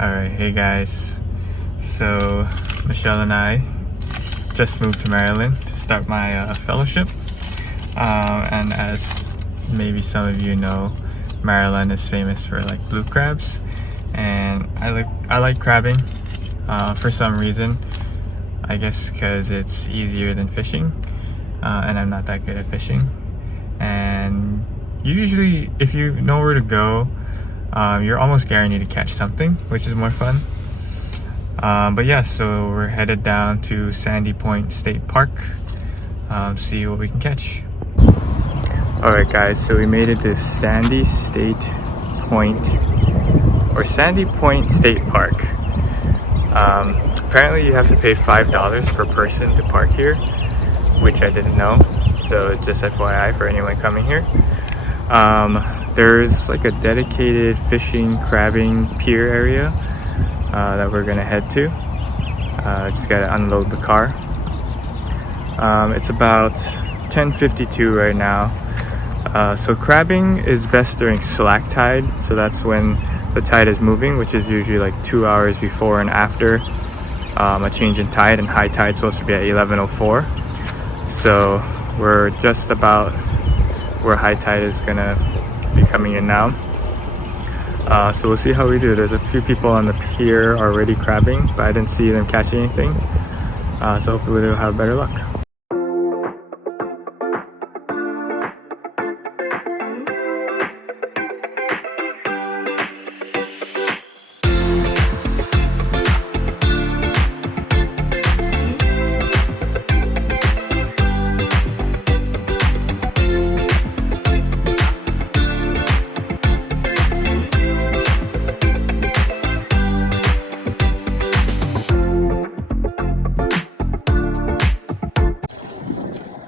Alright, hey guys. So, Michelle and I just moved to Maryland to start my fellowship. And as maybe some of you know, Maryland is famous for like blue crabs. And I like crabbing for some reason. I guess because it's easier than fishing. And I'm not that good at fishing. And usually, if you know where to go, you're almost guaranteed to catch something, which is more fun. But yeah, so we're headed down to Sandy Point State Park, see what we can catch. Alright guys, so we made it to Sandy Point State Park. Apparently you have to pay $5 per person to park here, which I didn't know, so just FYI for anyone coming here. There's like a dedicated fishing, crabbing pier area that we're gonna head to. Just gotta unload the car. It's about 10:52 right now. So crabbing is best during slack tide, so that's when the tide is moving, which is usually like 2 hours before and after a change in tide, and high tide is supposed to be at 11:04. So we're just about where high tide is gonna be coming in now. So we'll see how we do. There's a few people on the pier already crabbing, but I didn't see them catch anything. So hopefully they'll have better luck.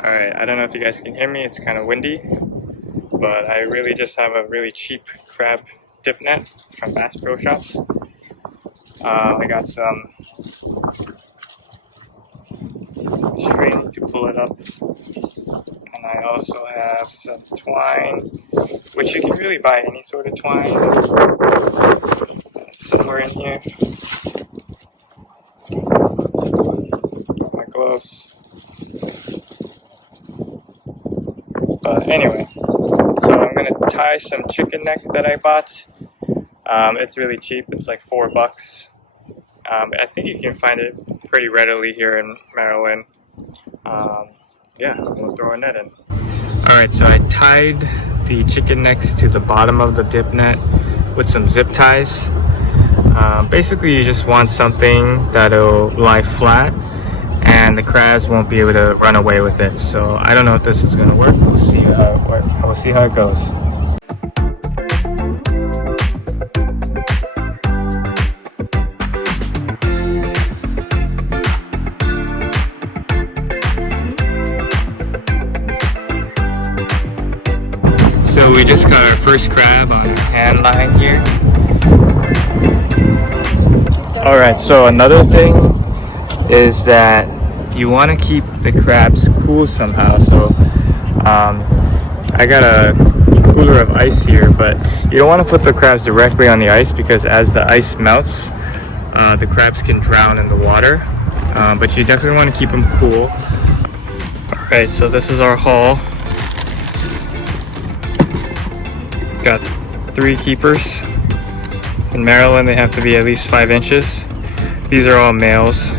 Alright, I don't know if you guys can hear me, it's kind of windy, but I really just have a really cheap crab dip net from Bass Pro Shops. I got some string to pull it up, and I also have some twine, which you can really buy any sort of twine. It's somewhere in here. Got my gloves. But anyway, so I'm gonna tie some chicken neck that I bought. It's really cheap, it's like $4. I think you can find it pretty readily here in Maryland. Yeah, we'll throw a net in. Alright, so I tied the chicken necks to the bottom of the dip net with some zip ties. Basically you just want something that'll lie flat and the crabs won't be able to run away with it. So I don't know if this is gonna work. We'll see how it works. We'll see how it goes. So we just got our first crab on our hand line here. Alright, so another thing is that you want to keep the crabs cool somehow. So I got a cooler of ice here, but you don't want to put the crabs directly on the ice, because as the ice melts, the crabs can drown in the water. But you definitely want to keep them cool. Alright, so this is our haul. Got 3 keepers. In Maryland they have to be at least 5 inches. These are all males.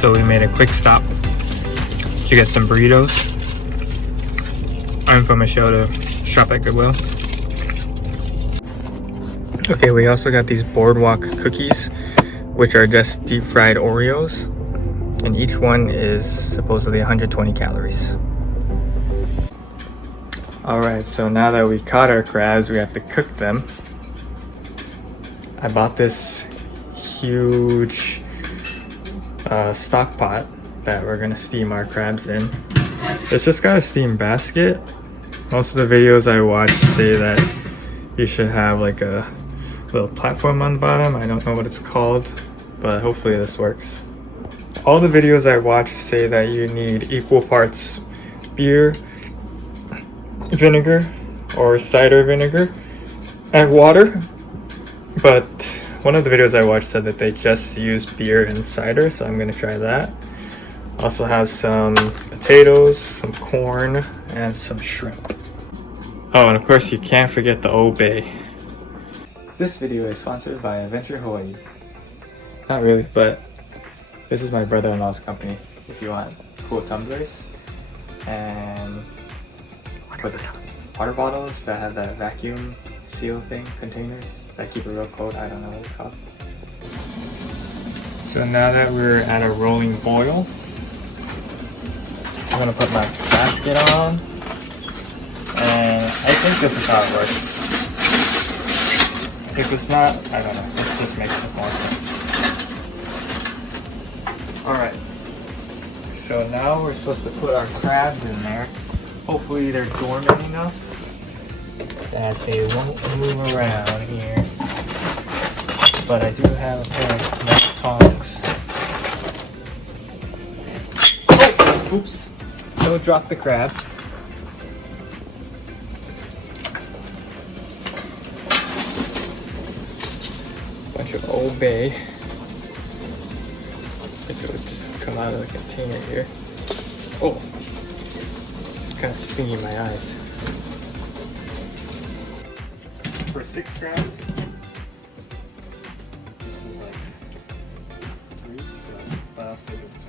So we made a quick stop to get some burritos. I'm from Michelle to shop at Goodwill. Okay, we also got these Boardwalk cookies, which are just deep fried Oreos, and each one is supposedly 120 calories. Alright, so now that we caught our crabs, we have to cook them. I bought this huge stock pot that we're gonna steam our crabs in. It's just got a steam basket, Most of the videos I watch say that you should have like a little platform on the bottom. I don't know what it's called, but hopefully this works. All the videos I watch say that you need equal parts beer, vinegar, or cider vinegar, and water. But one of the videos I watched said that they just use beer and cider, so I'm gonna try that. Also have some potatoes, some corn, and some shrimp. Oh, and of course you can't forget the Old Bay. This video is sponsored by Adventure Hawaii. Not really, but this is my brother-in-law's company. If you want cool tumblers and water bottles that have that vacuum seal thing, containers that keep it real cold. I don't know what it's called. So now that we're at a rolling boil, I'm gonna put my basket on, and I think this is how it works. If it's not, I don't know. This just makes it more sense. Alright. So now we're supposed to put our crabs in there. Hopefully they're dormant enough that they won't move around here. But I do have a pair of nice tongs. Oh! Oops. Don't drop the crab. Bunch of Old Bay. I think it would just come out of the container here. Oh! It's kind of stinging in my eyes. For 6 crabs, this is like 3, so but I'll stick with this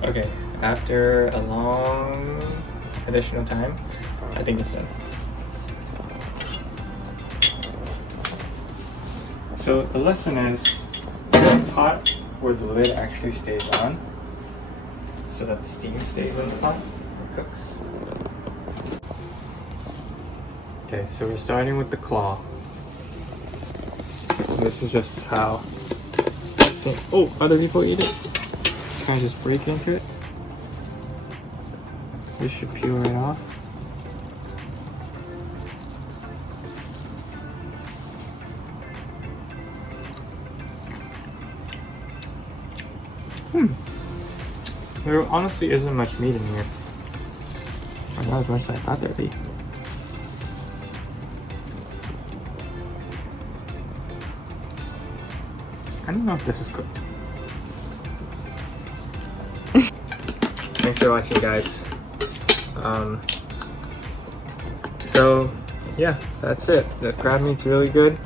one. Okay, after a long additional time, I think it's done. So the lesson is, put a pot where the lid actually stays on, so that the steam stays in the pot and cooks. Okay, so we're starting with the claw. And this is just how. So, oh, other people eat it. Can I just break into it? This should peel right off. There honestly isn't much meat in here. Or not as much as I thought there'd be. I don't know if this is cooked. Thanks for watching, guys. So yeah, that's it. The crab meat's really good.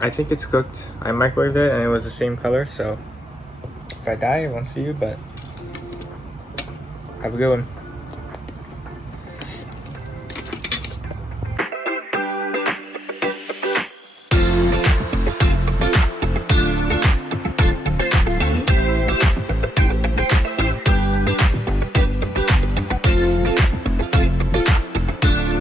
I think it's cooked. I microwaved it and it was the same color, so if I die, I won't see you, but have a good one.